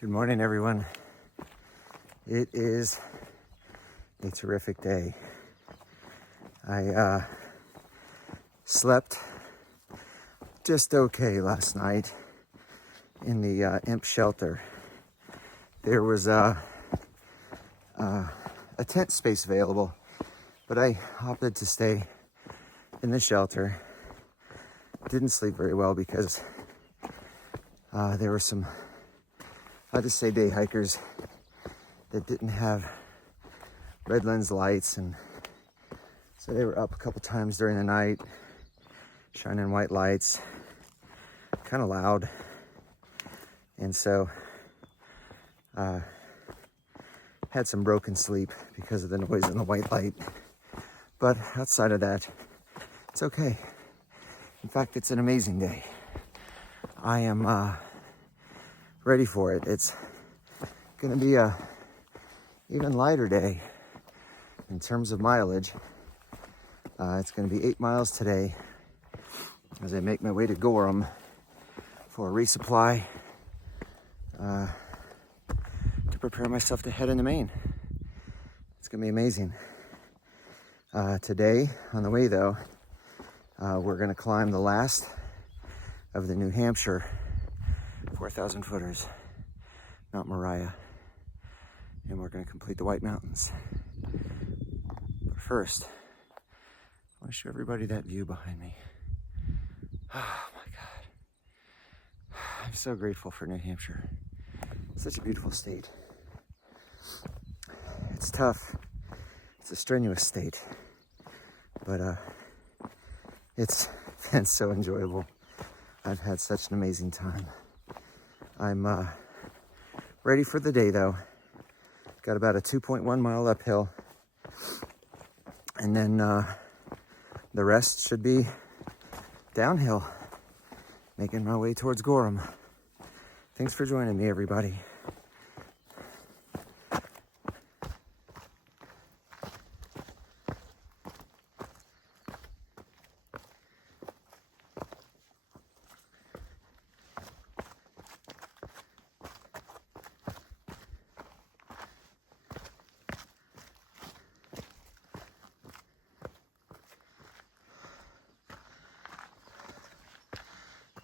Good morning, everyone. It is a terrific day. I slept just okay last night in the imp shelter. There was a tent space available, but I opted to stay in the shelter. Didn't sleep very well because there were some, I'll just say, day hikers that didn't have red lens lights, and so they were up a couple times during the night, shining white lights, kind of loud, and so had some broken sleep because of the noise and the white light. But outside of that, it's okay. In fact, it's an amazing day. I am ready for it. It's gonna be a even lighter day in terms of mileage. It's gonna be 8 miles today as I make my way to Gorham for a resupply to prepare myself to head into Maine. It's gonna be amazing. Today, on the way though, we're gonna climb the last of the New Hampshire 4,000 footers, Mount Moriah, and we're going to complete the White Mountains. But first, I want to show everybody that view behind me. Oh my God. I'm so grateful for New Hampshire. It's such a beautiful state. It's tough. It's a strenuous state, but it's been so enjoyable. I've had such an amazing time. I'm ready for the day though. Got about a 2.1 mile uphill, and then the rest should be downhill, making my way towards Gorham. Thanks for joining me, everybody.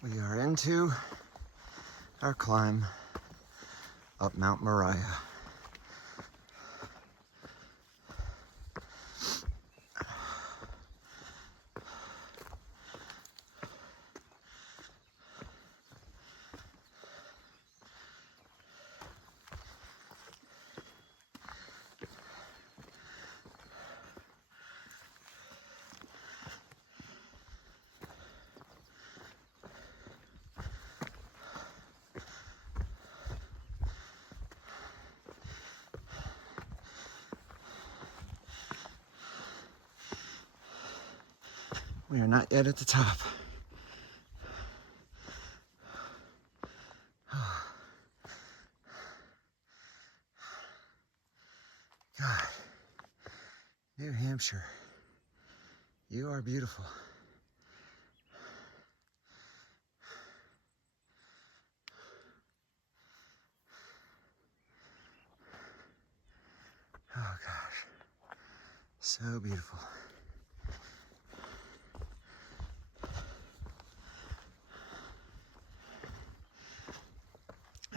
We are into our climb up Mount Moriah. We are not yet at the top. God, New Hampshire, you are beautiful. Oh gosh, so beautiful.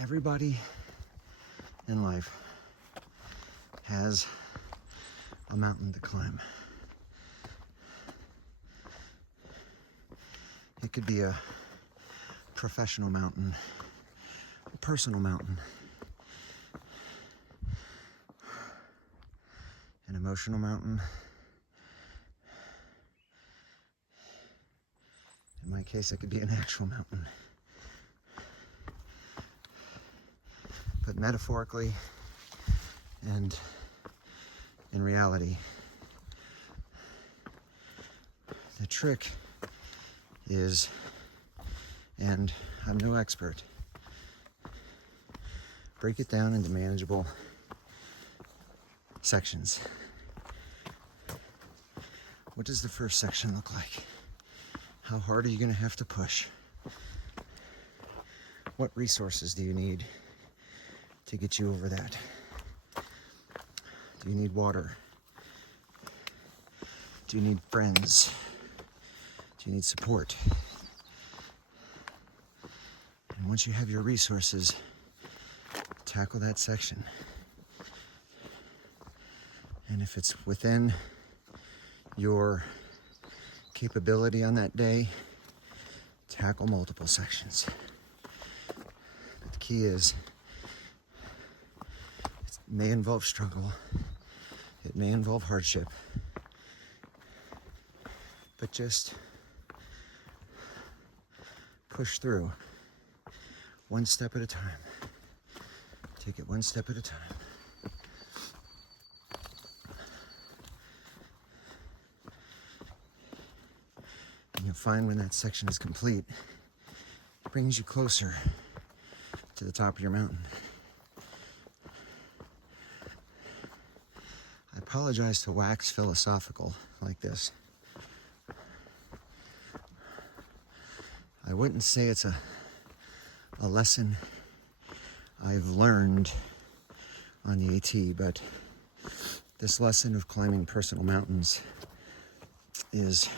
Everybody in life has a mountain to climb. It could be a professional mountain, a personal mountain, an emotional mountain. In my case, it could be an actual mountain. But metaphorically and in reality, the trick is, and I'm no expert, break it down into manageable sections. What does the first section look like? How hard are you going to have to push? What resources do you need? to get you over that? Do you need water? Do you need friends? Do you need support? And once you have your resources, tackle that section. And if it's within your capability on that day, tackle multiple sections. But the key is, it may involve struggle, it may involve hardship, but just push through one step at a time. Take it one step at a time. And you'll find when that section is complete, it brings you closer to the top of your mountain. I apologize to wax philosophical like this. I wouldn't say it's a lesson I've learned on the AT, but this lesson of climbing personal mountains is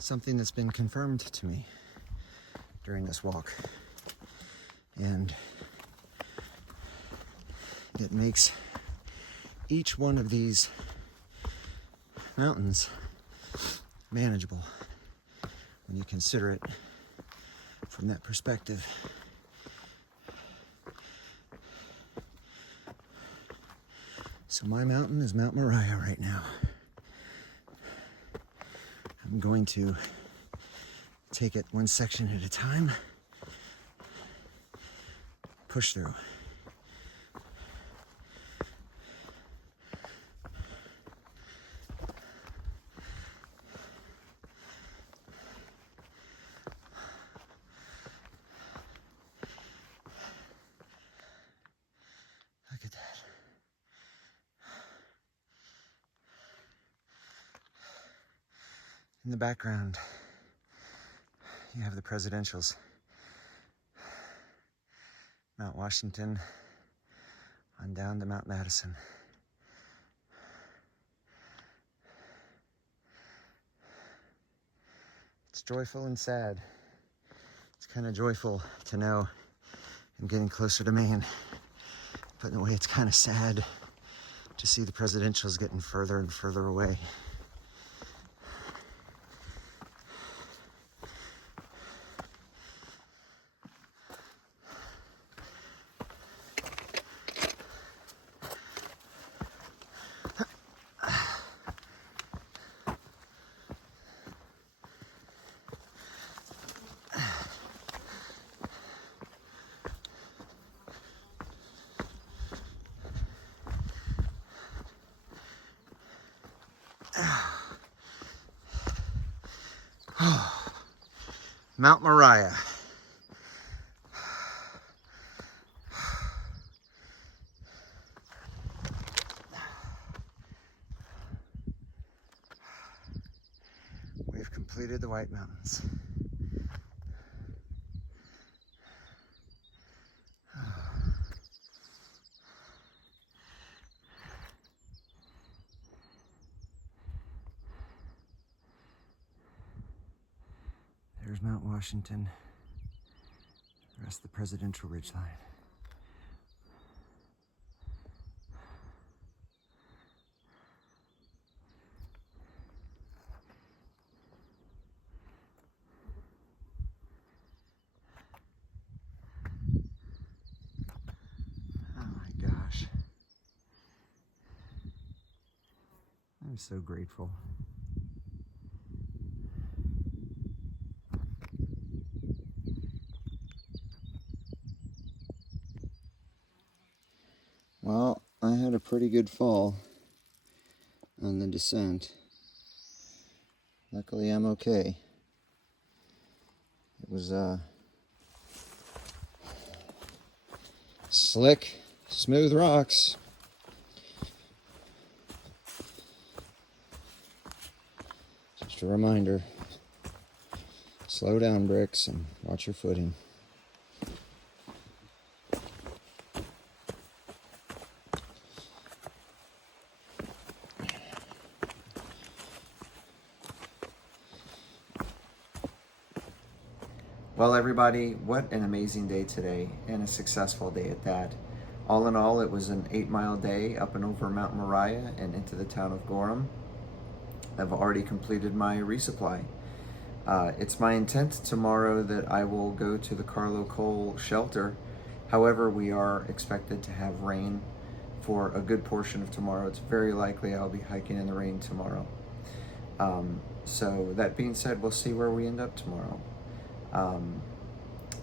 something that's been confirmed to me during this walk. And it makes each one of these mountains manageable when you consider it from that perspective. So my mountain is Mount Moriah right now. I'm going to take it one section at a time, push through. Look at that. In the background, you have the presidentials. Mount Washington on down to Mount Madison. It's joyful and sad. It's kind of joyful to know I'm getting closer to Maine, but in a way it's kind of sad to see the presidentials getting further and further away. Mount Moriah. We've completed the White Mountains. There's Mount Washington, the rest of the presidential ridgeline. Oh my gosh. I'm so grateful. Well, I had a pretty good fall on the descent. Luckily, I'm okay. It was slick, smooth rocks. Just a reminder, slow down, Bricks, and watch your footing. Well, everybody, what an amazing day today, and a successful day at that. All in all, it was an 8-mile day up and over Mount Moriah and into the town of Gorham. I've already completed my resupply. It's my intent tomorrow that I will go to the Carlo Cole shelter. However, we are expected to have rain for a good portion of tomorrow. It's very likely I'll be hiking in the rain tomorrow. So that being said, we'll see where we end up tomorrow.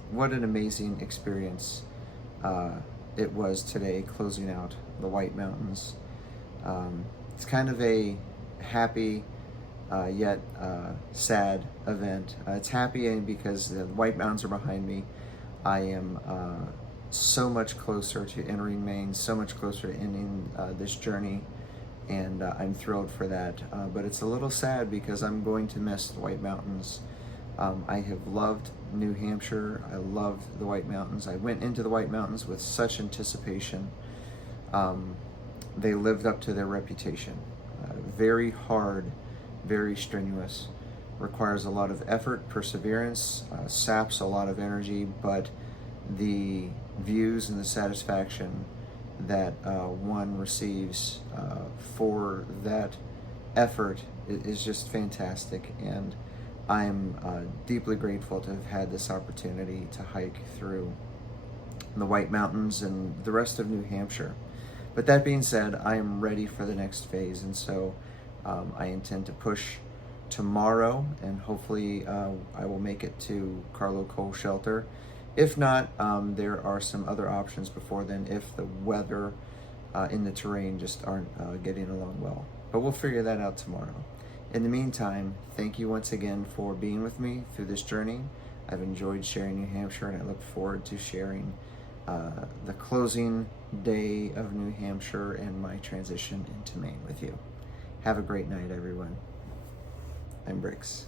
What an amazing experience it was today, closing out the White Mountains. It's kind of a happy yet sad event. It's happy because the White Mountains are behind me. I am so much closer to entering Maine, so much closer to ending this journey, and I'm thrilled for that. But it's a little sad because I'm going to miss the White Mountains. I have loved New Hampshire. I loved the White Mountains. I went into the White Mountains with such anticipation. They lived up to their reputation. Very hard, very strenuous, requires a lot of effort, perseverance, saps a lot of energy, but the views and the satisfaction that one receives for that effort is just fantastic. And I'm deeply grateful to have had this opportunity to hike through the White Mountains and the rest of New Hampshire. But that being said, I am ready for the next phase, and so I intend to push tomorrow, and hopefully I will make it to Carlo Cole shelter. If not, there are some other options before then if the weather in the terrain just aren't getting along well. But we'll figure that out tomorrow. In the meantime, thank you once again for being with me through this journey. I've enjoyed sharing New Hampshire, and I look forward to sharing the closing day of New Hampshire and my transition into Maine with you. Have a great night, everyone. I'm Briggs.